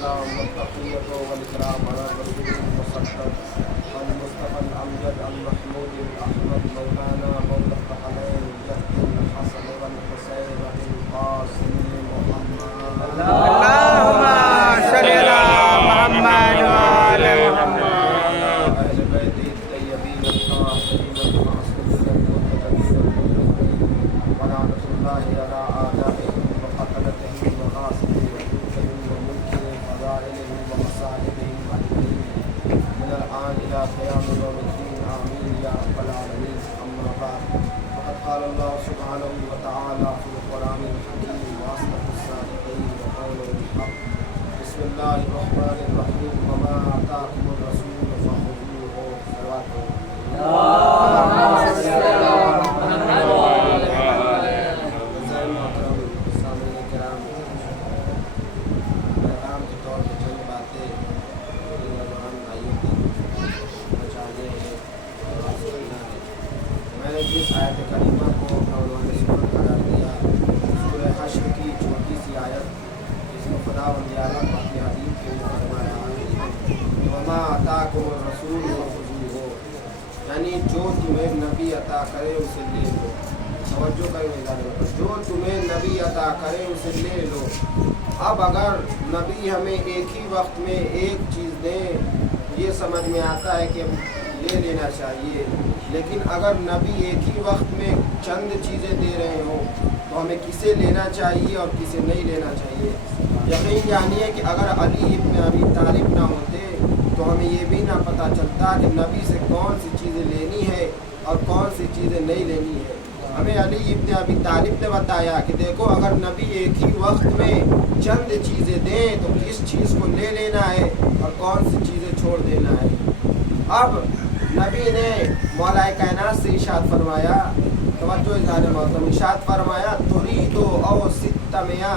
والسلام والتقية والإكرام على الرسول المصدق المصطفى الأمجد المحمود الأحمد مولانا مولى الثقلين جد الحسن والحسين والقاسم محمد اللهم صل على محمد وعلى محمد. أهل بيته الطيبين الطاهرين المعصومين المتقين المتقين ولعنة الله على أعدائهم وقتلتهم وغاصبهم وجودهم وملكهم وفضائلهم ومصالحهم أجمعين من الآن إلى قيام يوم الدين آمين يا رب العالمين. أما بعد فقد قال الله سبحانه وتعالى في القرآن الحكيم وأصدق الصادقين وقوله الحق. بسم الله الرحمن الرحيم وما آتاكم الرسول فخذوه واتقوا. پیغام کے طور پہ چند باتیں نوجوان بھائیوں تک پہنچانے ہیں اور سمجھانے ہیں. میں نے جس آیت کریمہ کو عنوان سورت قرار دیا سورہ حشر کی چھوٹی سی آیت جس میں خدا وند اعلیٰ اپنے حبیب کے لیے فرمایا وما آتاکم الرسول فخذوہ، یعنی جو تمہیں نبی عطا کرے اسے لے لو. توجہ کریں جو تمہیں نبی عطا کرے اسے لے لو. اب اگر نبی ہمیں ایک ہی وقت میں ایک چیز دیں یہ سمجھ میں آتا ہے کہ لے لینا چاہیے، لیکن اگر نبی ایک ہی وقت میں چند چیزیں دے رہے ہوں تو ہمیں کسے لینا چاہیے اور کسے نہیں لینا چاہیے. یقین جانیے کہ اگر علی ابن ابی طالب نہ ہوتے تو ہمیں یہ بھی نہ پتہ چلتا کہ نبی سے کون سی چیزیں لینی ہے اور کون سی چیزیں نہیں لینی ہے. ہمیں علی ابن ابی طالب نے بتایا کہ دیکھو اگر نبی ایک ہی وقت میں چند چیزیں دیں تو کس چیز کو لے لینا ہے اور کون سی چیزیں چھوڑ دینا ہے. اب نبی نے مولا کائنات سے ارشاد فرمایا، توجہ اظہار محترم، ارشاد فرمایا تریدو او ستمیا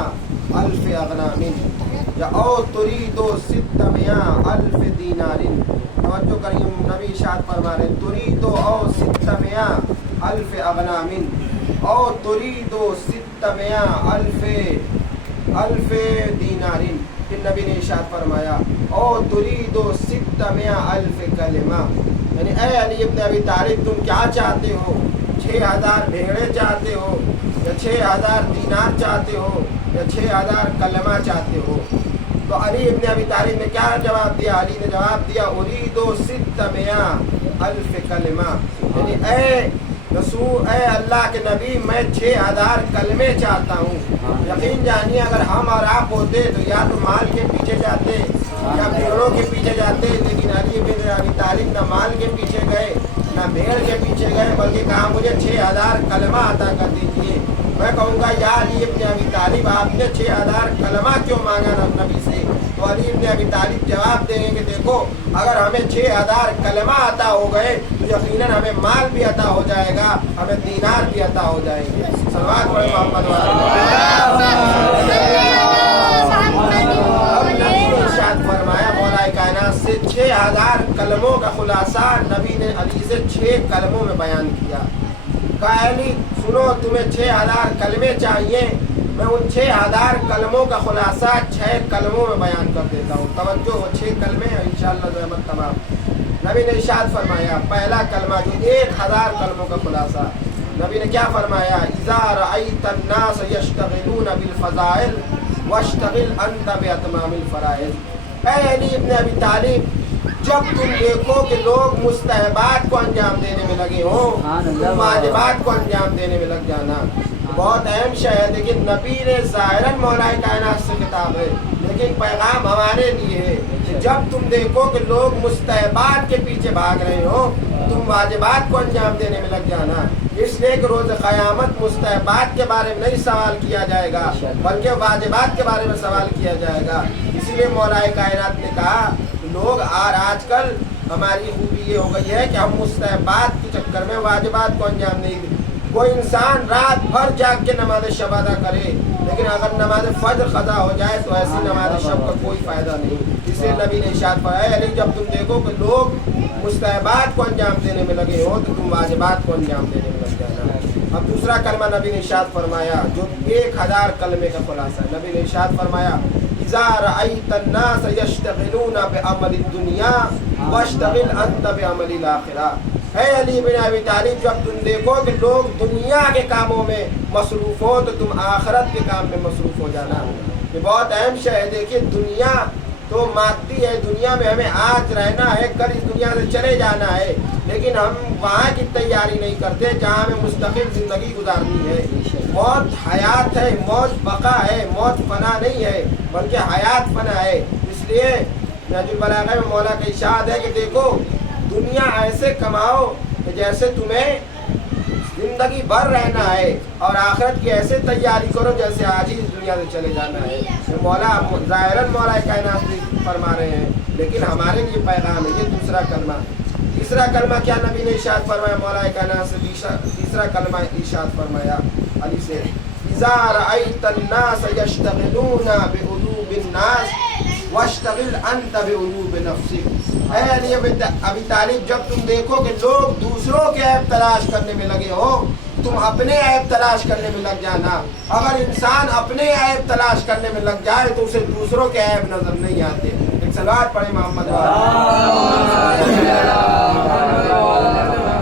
الف اغنام یا او تریدو ستمیا الف دینار. توجہ کریں، نبی ارشاد فرما رہے تریدو او ستمیا الف اغنام او تریدو ستمیا الف دینار. پھر نبی نے ارشاد فرمایا او تریدو ستمیا الف کلمہ، یعنی اے علی ابن ابی طالب تم کیا چاہتے ہو؟ 6000 بھیڑیں چاہتے ہو یا 6000 دینار چاہتے ہو یا 6000 کلمہ چاہتے ہو؟ تو علی ابن ابی طالب نے کیا جواب دیا؟ علی نے جواب دیا اریدو 600 الف کلمہ، یعنی اے رسول، اے اللہ کے نبی میں 6000 کلمے چاہتا ہوں. یقین جانیے اگر ہم اور آپ ہوتے تو یا تو مال کے پیچھے جاتے یا بھیڑوں کے پیچھے جاتے، لیکن علی بن ابی طالب نہ مال کے پیچھے گئے نہ بھیڑ کے پیچھے گئے بلکہ کہا مجھے 6000 کلمہ عطا کر دیجیے. میں کہوں گا یا علی ابن ابی طالب آپ نے 6000 کلمہ کیوں مانگا نبی سے؟ تو علی ابن ابی طالب جواب دیں گے کہ دیکھو اگر ہمیں 6000 کلمہ عطا ہو گئے تو یقیناً ہمیں مال بھی عطا ہو جائے گا، ہمیں دینار بھی عطا ہو جائیں گے. صلوات پڑھیں محمد فرمایا مولا کائنات سے 6000 کلموں کا خلاصہ نبی نے علی سے 6 کلموں میں بیان کیا. کہا علی سنو تمہیں 6000 کلمے چاہیے، میں ان 6000 کلموں کا خلاصہ 6 کلموں میں بیان کر دیتا ہوں. توجہ وہ 6 کلمے ہیں انشاءاللہ زحمت تمام. نبی نے ارشاد فرمایا پہلا کلمہ جو 1000 کلموں کا خلاصہ، نبی نے کیا فرمایا اذا رأیت الناس یشتغلون بالفضائل واشتغل انت باتمام الفرائض. اے علی ابن ابی طالب جب تم دیکھو کہ لوگ مستحبات کو انجام دینے میں لگے ہوں تم واجبات کو انجام دینے میں لگ جانا. بہت اہم شے ہے، لیکن نبی نے ظاہراً مولا کائنات سے خطاب ہے لیکن پیغام ہمارے لیے ہے کہ جب تم دیکھو کہ لوگ مستحبات کے پیچھے بھاگ رہے ہو تم واجبات کو انجام دینے میں لگ جانا. اس لیے کہ روز قیامت مستحبات کے بارے میں نہیں سوال کیا جائے گا بلکہ واجبات کے بارے میں سوال کیا جائے گا. اسی لیے مولا کائنات نے کہا لوگ آج کل ہماری خوبی یہ ہو گئی ہے کہ ہم مستحبات کے چکر میں واجبات کو انجام نہیں دیں. کوئی انسان رات بھر جاگ کے نماز شب ادا کرے لیکن اگر نماز فجر قضا ہو جائے تو ایسی نماز شب کا کوئی فائدہ نہیں. اس لیے نبی نے ارشاد فرمایا علی جب تم دیکھو کہ لوگ مستحبات کو انجام دینے میں لگے ہو تو تم واجبات کو انجام دینے میں لگ جانا. اب دوسرا کلمہ نبی نے ارشاد فرمایا جو 1000 کلمے کا خلاصہ ہے. نبی نے ارشاد فرمایا اذا رأيت الناس يشتغلون بعمل الدنيا واشتغل انت بعمل الاخرہ. اے علی بن ابی طالب جب تم دیکھو کہ لوگ دنیا کے کاموں میں مصروف ہو تو تم آخرت کے کام میں مصروف ہو جانا. یہ بہت اہم شے ہے. دیکھیے دنیا تو مادی ہے, دنیا میں ہمیں آج رہنا ہے, کل اس دنیا سے چلے جانا ہے, لیکن ہم وہاں کی تیاری نہیں کرتے جہاں ہمیں مستقل زندگی گزارنی ہے. موت حیات ہے, موت بقا ہے, موت فنا نہیں ہے بلکہ حیات فنا ہے. اس لیے نہج البلاغہ میں مولا کا ارشاد ہے کہ دیکھو دنیا ایسے کماؤ کہ جیسے تمہیں زندگی بھر رہنا ہے, اور آخرت کی ایسے تیاری کرو جیسے آج ہی اس دنیا سے چلے جانا ہے. مولا ظاہراً مولا کائنات فرما رہے ہیں, لیکن ہمارے لیے پیغام ہے. یہ دوسرا کلمہ. تیسرا کلمہ کیا نبی نے ارشاد فرمایا, مولا کائنات سے تیسرا کلمہ ارشاد فرمایا علی سے, اذا رأيت الناس يشتغلون بعلوم الناس واشتغل انت بعلوم نفسك. اے علی ابی طالب جب تم دیکھو کہ لوگ دوسروں کے عیب تلاش کرنے میں لگے ہو, تم اپنے عیب تلاش کرنے میں لگ جانا. اگر انسان اپنے عیب تلاش کرنے میں لگ جائے تو اسے دوسروں کے عیب نظر نہیں آتے. ایک صلوات پڑھے محمد.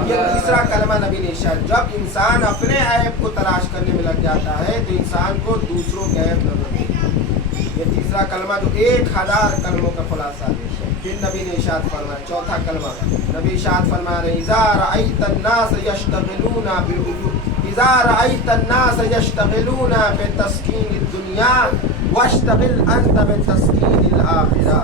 یہ تیسرا کلمہ نبی نے ارشاد, جب انسان اپنے عیب کو تلاش کرنے میں لگ جاتا ہے تو انسان کو دوسروں کے عیب نظر نہیں آتے. یہ تیسرا کلمہ جو 1000 کلموں کا خلاصہ ہے. پھر نبی نے ارشاد فرمایا چوتھا کلمہ, نبی ارشاد فرما رہے اذا رأيت الناس يشتغلون بالعلوم, اذا رأيت الناس يشتغلون بتسکین الدنیا واشتغل انت بتسکین الاخرہ.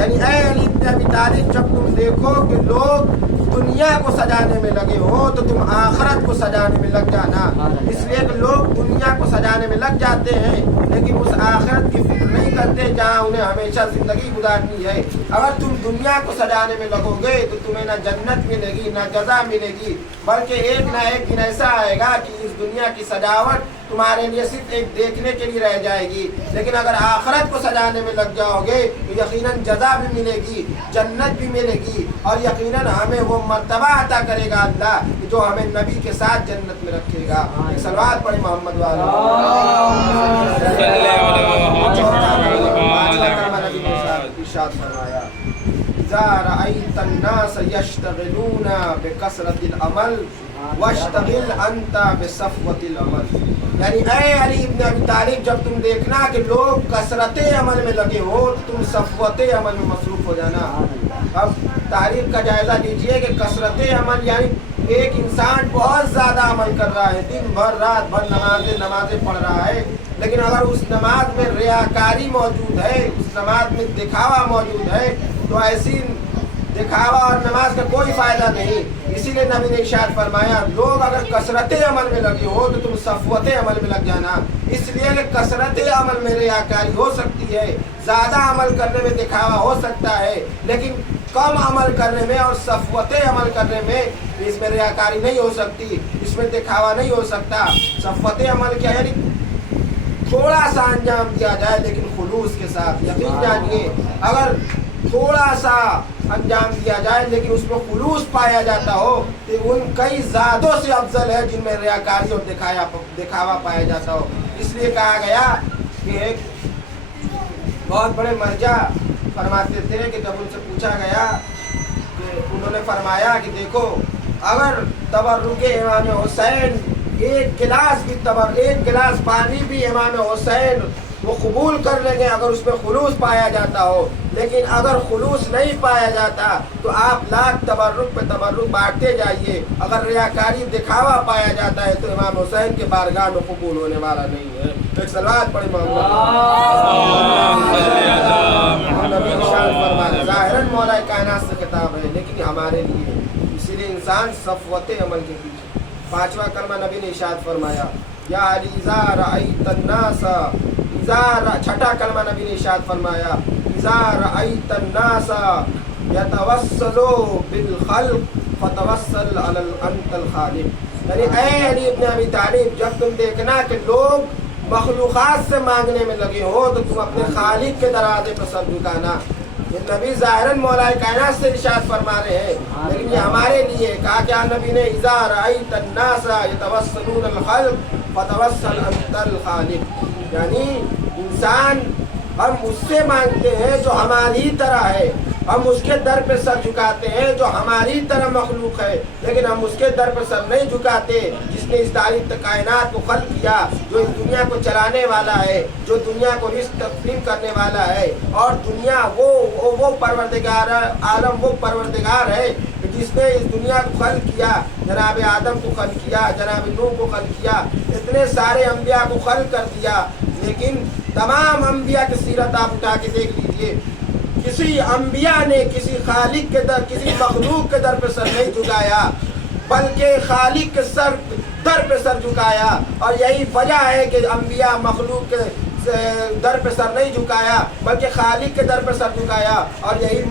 یعنی اے علی بن ابی طالب جب تم دیکھو کہ لوگ دنیا کو سجانے میں لگے ہو تو تم آخرت کو سجانے میں لگ جانا. اس لیے کہ لوگ دنیا کو سجانے میں لگ جاتے ہیں لیکن اس آخرت کی فکر نہیں کرتے جہاں انہیں ہمیشہ زندگی گزارنی ہے. اگر تم دنیا کو سجانے میں لگو گے تو تمہیں نہ جنت ملے گی نہ جزا ملے گی, بلکہ ایک نہ ایک دن ایسا آئے گا کہ اس دنیا کی سجاوٹ تمہارے لیے صرف ایک دیکھنے کے لیے رہ جائے گی. لیکن اگر آخرت کو سجانے میں لگ جاؤ گے تو یقیناً جزا بھی ملے گی, جنت بھی ملے گی, اور یقیناً ہمیں وہ مرتبہ عطا کرے گا اللہ جو ہمیں نبی کے ساتھ جنت میں رکھے گا. صلوات پڑھے محمد والا. ارشاد فرمایا اذا رأيت الناس يشتغلون بكثرة العمل واشتغل انت بصفوة العمل. یعنی اے علی ابن ابی طالب جب تم دیکھنا کہ لوگ کثرت عمل میں لگے ہو تو تم صفوت عمل میں مصروف ہو جانا. اب تاریخ کا جائزہ لیجئے کہ کثرت عمل یعنی ایک انسان بہت زیادہ عمل کر رہا ہے, دن بھر رات بھر نمازیں پڑھ رہا ہے, لیکن اگر اس نماز میں ریاکاری موجود ہے, اس نماز میں دکھاوا موجود ہے تو ایسی دکھاوا اور نماز کا کوئی فائدہ نہیں. اسی لیے نبی نے ارشاد فرمایا لوگ اگر کثرت عمل میں لگے ہو تو تم صفوت عمل میں لگ جانا. اس لیے کہ کثرت عمل میں ریاکاری ہو سکتی ہے, زیادہ عمل کرنے میں دکھاوا ہو سکتا ہے, لیکن کم عمل کرنے میں اور صفوت عمل کرنے میں اس میں ریاکاری نہیں ہو سکتی, اس میں دکھاوا نہیں ہو سکتا. صفوت عمل کیا ہے, تھوڑا سا انجام دیا جائے لیکن خلوص کے ساتھ. یقین جانیے اگر تھوڑا سا انجام دیا جائے لیکن اس میں خلوص پایا جاتا ہو تو ان کئی زیادوں سے افضل ہے جن میں ریاکاری اور دکھاوا پایا جاتا ہو. اس لیے کہا گیا کہ ایک بہت بڑے مرجع فرماتے تھے کہ جب ان سے پوچھا گیا کہ انہوں نے فرمایا کہ دیکھو اگر تبرک امام حسین ایک گلاس پانی بھی امام حسین وہ قبول کر لیں گے اگر اس میں خلوص پایا جاتا ہو, لیکن اگر خلوص نہیں پایا جاتا تو آپ لاکھ تبرک پہ تبرک بانٹتے جائیے, اگر ریاکاری دکھاوا پایا جاتا ہے تو امام حسین کے بارگاہ میں قبول ہونے والا نہیں ہے. ایک صلوات پڑھی ظاہراً مولا کائنات سے خطاب ہے لیکن ہمارے لیے, اسی لیے انسان صفوت عمل کے پیچھے. پانچواں کلمہ نبی نے ارشاد فرمایا یا علی اذا رأیت الناس, چھٹا کلمہ نبی نے ارشاد فرمایا اذا رأیت الناس یتوسلوا بالخلق فتوسل انت الخالق. یعنی اے علی ابن ابی طالب جب تم دیکھنا کہ لوگ مخلوقات سے مانگنے میں لگے ہو تو تم اپنے خالق کے دروازے پر سر جھکانا. یہ نبی ظاہراً مولا کائنات سے ارشاد فرما رہے ہیں لیکن یہ ہمارے لیے کہا کیا نبی نے اذا رأیت الناس یتوسلون الخلق فتوسل انت الخالق. یعنی انسان ہم اس سے مانگتے ہیں جو ہماری طرح ہے، ہم اس کے در پہ سر جھکاتے ہیں جو ہماری طرح مخلوق ہے، لیکن ہم اس کے در پہ سر نہیں جھکاتے جس نے اس ساری کائنات کو خلق کیا، جو اس دنیا کو چلانے والا ہے، جو دنیا کو رزق تقسیم کرنے والا ہے، اور دنیا وہ پروردگار عالم، وہ پروردگار ہے جس نے اس دنیا کو خلق کیا، جناب آدم کو خلق کیا، جناب نوح کو خلق کیا، اتنے سارے انبیاء کو خلق کر دیا، لیکن تمام انبیاء کی سیرت آپ اٹھا کے دیکھ لیجئے، کسی انبیاء نے کسی خالق کے در، کسی مخلوق کے در پہ سر نہیں جھکایا، بلکہ خالق کے در پہ سر جھکایا، اور یہی وجہ ہے کہ انبیاء مخلوق کے در پہ سر نہیں جھکایا بلکہ خالق کے در پہ سر جھکایا، اور یہی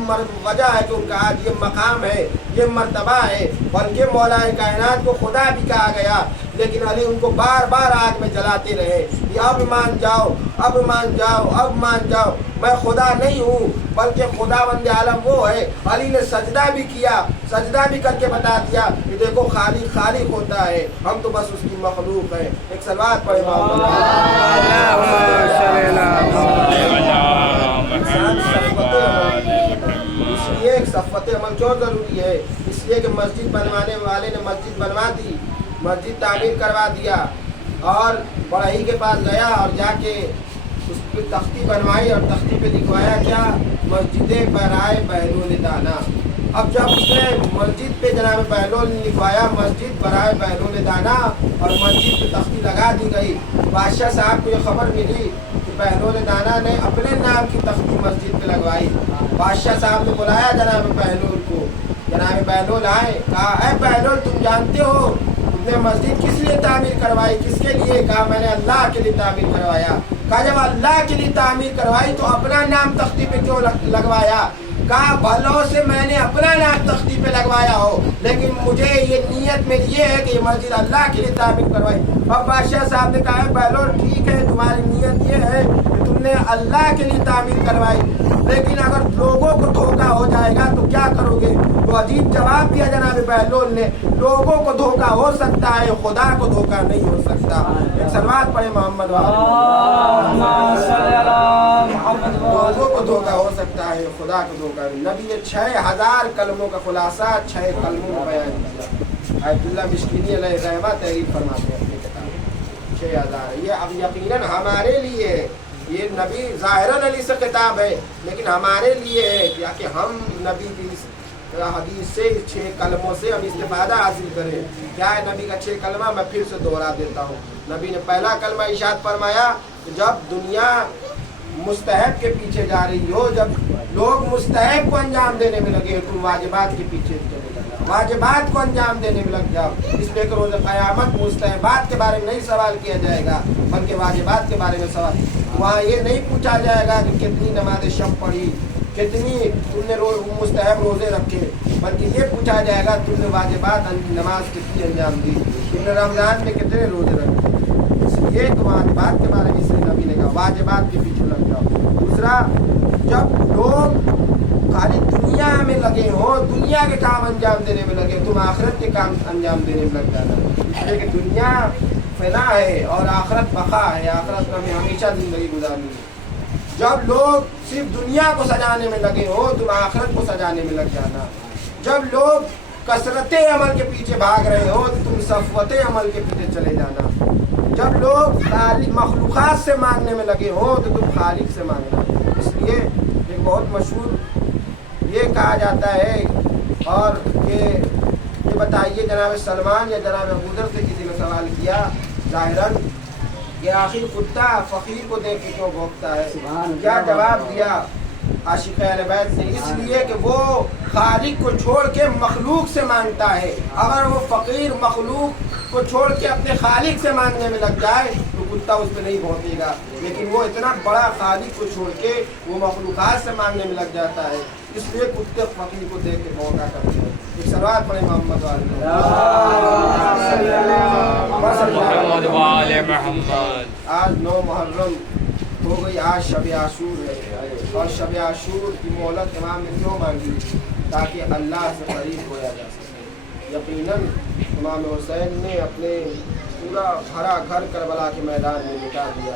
وجہ ہے کہ ان کا آج یہ مقام ہے، یہ مرتبہ ہے، بلکہ مولا کائنات کو خدا بھی کہا گیا، لیکن علی ان کو بار بار آگ میں جلاتے رہے کہ اب مان جاؤ، اب مان جاؤ، اب مان جاؤ، میں خدا نہیں ہوں بلکہ خداوند عالم وہ ہے۔ علی نے سجدہ بھی کیا، سجدہ بھی کر کے بتا دیا کہ دیکھو خالق خالق ہوتا ہے، ہم تو بس اس کی مخلوق ہے۔ ایک صلوات پڑھے اس لیے ایک صفت عمل کیوں ضروری ہے؟ اس لیے کہ مسجد بنوانے والے نے مسجد بنوا دی، مسجد تعمیر کروا دیا، اور بڑھئی کے پاس گیا اور جا کے اس پہ تختی بنوائی اور تختی پہ لکھوایا کیا؟ مسجد برائے بہلول دانا۔ اب جب اس نے مسجد پہ جناب بہلول لکھوایا مسجد برائے بہلول دانا، اور مسجد پہ تختی لگا دی گئی، بادشاہ صاحب کو یہ خبر ملی کہ بہلول دانا نے اپنے نام کی تختی مسجد پہ لگوائی۔ بادشاہ صاحب نے بلایا جناب بہلول کو، جناب بہلول آئے، کہا اے بہلول تم جانتے ہو تم نے مسجد کس لیے تعمیر کروائی؟ کس کے لیے؟ کہا میں نے اللہ کے لیے تعمیر کروایا۔ کہا جب اللہ کے لیے تعمیر کروائی تو اپنا نام تختی پہ کیوں لگوایا؟ کہا بھلوں سے میں نے اپنا نام تختی پہ لگوایا ہو، لیکن مجھے یہ نیت میں یہ ہے کہ یہ مسجد اللہ کے لیے تعمیر کروائی۔ اب بادشاہ صاحب نے کہا بہلول ٹھیک ہے، تمہاری نیت یہ ہے کہ تم نے اللہ کے لیے تعمیر کروائی، لیکن اگر لوگوں کو دھوکہ ہو جائے گا تو کیا کرو گے؟ تو عجیب جواب دیا جناب بہلول نے، لوگوں کو دھوکہ ہو سکتا ہے، خدا کو دھوکہ نہیں ہو سکتا۔ ایک صلوات پڑھے محمد لوگوں کو دھوکہ ہو سکتا ہے، خدا کو دھوکہ نہیں۔ نبی نے 6000 کلموں کا خلاصہ 6 کلموں میں بیان کیا۔ عبداللہ مشکینی علیہ رحمہ تحریر فرماتے ہیں اپنی کتاب 6000۔ یہ اب یقیناً ہمارے لیے ہے، یہ نبی ظاہراً علی سے خطاب ہے، لیکن ہمارے لیے ہے کہ ہم نبی کی حدیث سے 6 کلموں سے ہم استفادہ حاصل کریں۔ کیا ہے نبی کا 6 کلمہ؟ میں پھر سے دوہرا دیتا ہوں۔ نبی نے پہلا کلمہ ارشاد فرمایا کہ جب دنیا مستحب کے پیچھے جا رہی ہو، جب لوگ مستحب کو انجام دینے میں لگے، تم واجبات کے پیچھے چلے جاؤ، واجبات کو انجام دینے میں لگ جاؤ۔ اس لیے کہ روز قیامت مستحبات کے بارے میں نہیں سوال کیا جائے گا بلکہ واجبات کے بارے میں سوال۔ وہاں یہ نہیں پوچھا جائے گا کہ کتنی نماز شب پڑھی، کتنی تم نے مستحب روزے رکھے، بلکہ یہ پوچھا جائے گا تم نے واجبات نماز کتنی انجام دی، تم نے رمضان میں کتنے روزے رکھے۔ اس لیے کہ واجبات کے بارے میں اس لیے نبی نے کہا واجبات کے پیچھے لگ جاؤ۔ دوسرا، جب لوگ خالی دنیا میں لگے ہوں، دنیا کے کام انجام دینے میں لگے، تم آخرت کے کام انجام دینے میں لگ جانا۔ اس لیے کہ دنیا فنا ہے اور آخرت بقا ہے، آخرت میں ہمیشہ زندگی گزارنی ہے۔ جب لوگ صرف دنیا کو سجانے میں لگے ہوں، تم آخرت کو سجانے میں لگ جانا۔ جب لوگ کثرت عمل کے پیچھے بھاگ رہے ہو تو تم صفوت عمل کے پیچھے چلے جانا۔ جب لوگ مخلوقات سے مانگنے میں لگے ہوں تو تم خالق سے مانگنا۔ اس لیے ایک بہت مشہور یہ کہا جاتا ہے، اور یہ بتائیے جناب سلمان یا جناب ابو ذر سے کسی نے سوال کیا ظاہراً کہ آخر کتا فقیر کو دیکھ کے کیوں بھونکتا ہے؟ کیا جواب دیا عاشق اہل بیت نے؟ اس لیے کہ وہ خالق کو چھوڑ کے مخلوق سے مانگتا ہے۔ اگر وہ فقیر مخلوق کو چھوڑ کے اپنے خالق سے مانگنے میں لگ جائے تو کتا اس پہ نہیں بھونکے گا، لیکن وہ اتنا بڑا خالق کو چھوڑ کے وہ مخلوقات سے مانگنے میں لگ جاتا ہے، اس لیے کتے فقیر کو دیکھ کے بھونکا کرتے ہیں۔ ایک صلوات پڑھیں محمد آج 9 محرم ہو گئی، آج شب عاشور ہے، اور شب عاشور کی مہلت امام نے کیوں مانگی؟ تاکہ اللہ سے قریب ہویا جا سکے۔ یقیناً امام حسین نے اپنے پورا بھرا گھر کربلا کے میدان میں مٹا دیا۔